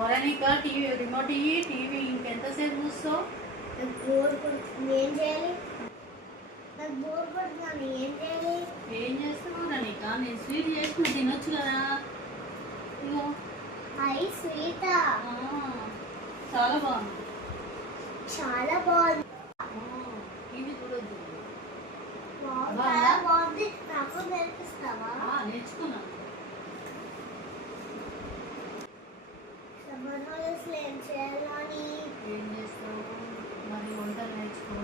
ఓరనిక TV remote ఇయ్యి, TV ఇంకెంతసేపు చూస్తావు? నాకు బోర్ కొడుతుంది, ఏం చేయాలి? నాకు బోర్ కొడుతుంది, ఏం చేయాలి? ఏం చేస్తున్నావు రనిక? నేను స్వీట్ చేసిన తినొచ్చు కదా. ఇగో హాయ్ స్వీటా, చాలా బాగుంది. చాలా బాగుంది. టీవీ చూడొద్దు. చాలా బాగుంది, నాకు నేర్పిస్తావా? నేర్చుకున్నాను. సమ్మర్ హాలిడేస్లో ఏం చేయాలని? ఏం చేస్తావు మరి? వంటలు నేర్చుకో.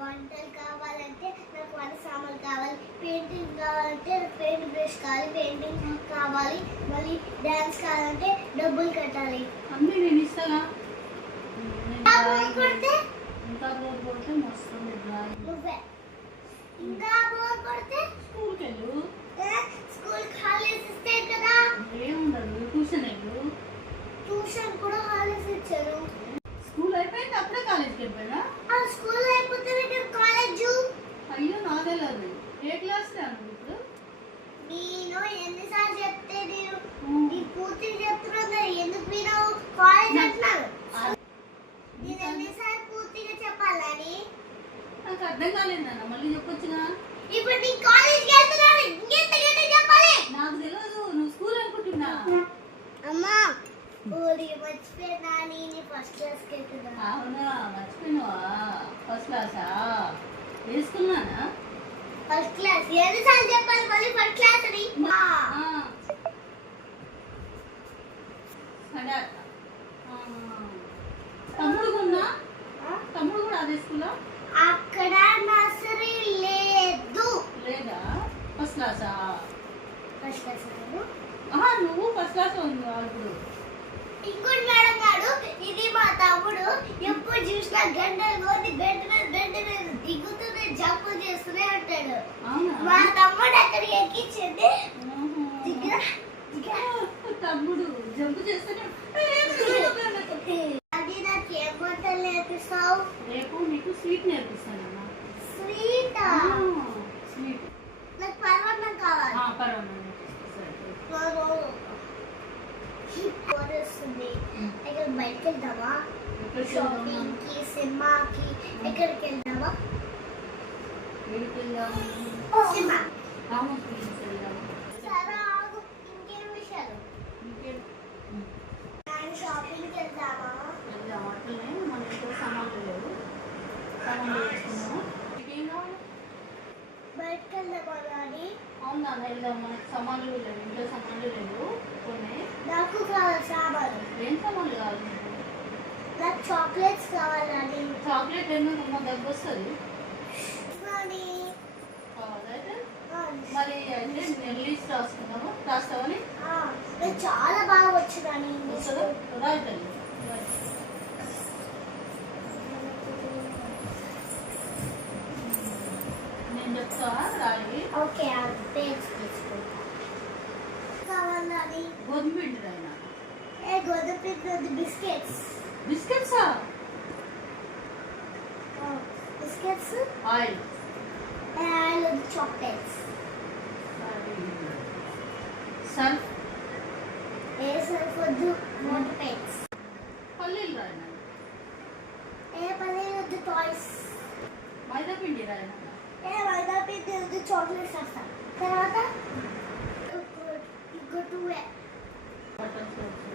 వంటలు కావాలంటే నాకు వంట సామాన్లు కావాలి, పెయింటింగ్ కావాలంటే పెయింట్ బ్రష్ కావాలి, పెయింటింగ్ కావాలి, మళ్ళీ డ్యాన్స్ కావాలంటే డబ్బులు కట్టాలి. అన్నీ నేను ఇస్తాగా. ఇంకా బోర్ కొడితే ఇంకా బోర్ కొడితే వస్తుంది డ్రాయింగ్. నువ్వే. ఇంకా బోర్ కొడితే స్కూల్కి వెళ్ళు. స్కూల్ హాలిడేస్ ఇస్తే కదా. ఏముండదు, ట్యూషన్ వెళ్ళు. ట్యూషన్ కూడా హాలిడేస్ ఇచ్చారు. స్కూల్ అయిపోయింది, అప్పుడే కాలేజ్కి వెళ్ళిపోయినా? ఆ స్కూల్ అయిపోతే కాలేజ్. అయ్యో నాదేలేదు. ఏ క్లాస్ రాను ఇప్పుడు? నేను ఎన్నిసార్లు చెప్తే నేను పూర్తిగా చెప్తున్నా, ఎందుకు మీరు కాలేజ్ అంటున్నారు? నేను ఎన్నిసార్లు పూర్తిగా చెప్పాలని? నాకు అర్థం కాలేదన్న, మళ్ళీ చెప్పొచ్చుగా. ఇప్పుడు నీ కాలేజ్కి వెళ్తున్నాను, ఇంకెంత గంట చెప్పాలి? నాకు తెలియదు, నువ్వు స్కూల్ అనుకుంటున్నా. అమ్మా ఊరి మర్చిపోయినా, నేను ఫస్ట్ క్లాస్కి వెళ్తున్నా. అవునా, మర్చిపోయినావా? ఫస్ట్ క్లాసా? వేసుకున్నానా? ఫస్ట్ క్లాస్ ఎన్నిసార్లు చెప్పాలి మళ్ళీ ఫస్ట్ క్లాస్ అని? సరే అక్క. తమ్ముడు కూడా తమ్ముడు కూడా అదే స్కూల్లో? అక్కడ నర్సరీ లేదు. లేదా? ఫస్ట్ క్లాసా? ఫస్ట్ క్లాస్ నువ్వు ఫస్ట్ క్లాస్ ఉంది ఇప్పుడు. ఇంకోటి మేడం గారు, ఇది మా తమ్ముడు ఎప్పుడు చూసినా గంటలు కొద్ది బెడ్ మీద దిగుతూనే జంప్ చేస్తూనే ఉంటాడు. మా తమ్ముడు అక్కడికి ఎక్కించింది. తమ్ముడు జంప్ చేస్తూనే. అది నాకు ఏం వంటలు నేర్పిస్తావు? రేపు నీకు స్వీట్ నేర్పిస్తానమ్మా. స్వీటా? స్వీట్. నాకు పరమాన్నం కావాలి. పరమాన్నం వస్తుంది. ఇక్కడ బయటకు వెళ్దామా? షాపింగ్ కి, సినిమాకి ఎక్కడికి వెళ్దామా? సినిమా. సరే ఆగు, ఇంకేం విషయాలు? షాపింగ్కి వెళ్దామా? వెళ్దాం. అట్లనే మన ఇంట్లో సామాన్లు లేవు, సామాన్లు వేసుకున్నాము. ఏం కావాలి? బయటకు వెళ్దామా డాడీ? అవునా, వెళ్దాం. మనకి సామాన్లు లేవు, ఇంట్లో సామాన్లు లేవు కొన్ని. నాకు కావాలి సామాన్లు. ఏం సామాన్లు కావాలి నీకు? నాకు చాక్లెట్స్ కావాలి డాడీ. చాక్లెట్ ఎందుకు? మా దగ్గర వస్తుంది. డాడీ కావాలైతే మరి అయితే నేను లిస్ట్ రాసుకున్నాము. రాస్తావని? నాకు చాలా బాగా వచ్చు డాడీ. వస్తుందా? రాయితల్లి. నేను చెప్తా, రాయి. ఓకే, పేజ్ తీసుకుంటా. కావాలి డాడీ. గోధుమ పిండి రాయినా. గోధుమ పిండి బిస్కెట్స్. బిస్కెట్సా? Biscuits. Oil. Oil chocolates. Surf. Surf వద్దు, వాటర్ పెన్స్. పల్లీలు రాయినా. పల్లీలు వద్దు, టాయ్స్. మైదా పిండి రాయినా. మైదా పిండి వద్దు, చాక్లెట్స్ వేస్తాను. తర్వాత ఇంకో బటర్ సోప్స్.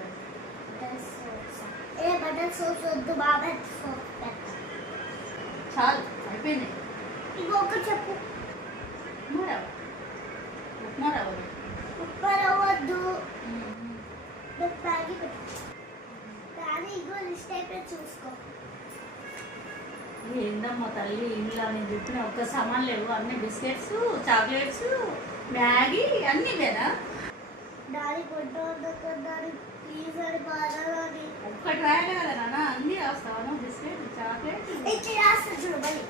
బటర్ సోప్స్ వద్దు, బాగా సోప్ పెట్ట. చాలు, అయిపోయినాయి. ఇంకొకటి చెప్పు. ఉప్మా రవ్వ. ఉప్మా రవ్వ. ఉప్మా రవ్వ వద్దు. మ్యాగీ పెట్టు. కానీ ఇంకో లిస్ట్ అయిపోయి చూసుకో. ఏందమ్మా తల్లి, ఇంట్లో నేను చెప్పిన ఒక్క సామాన్ లేవు, అన్ని బిస్కెట్స్, చాక్లెట్స్, మ్యాగీ అన్నీ వేనా? డాడీ డాడీ ప్లీజ్ అని బాగా ఒక్కటి రాయలే కదా నాన్న, అన్నీ రాస్తావా? బిస్కెట్, చాక్లెట్ రాస్తా చూడు మళ్ళీ.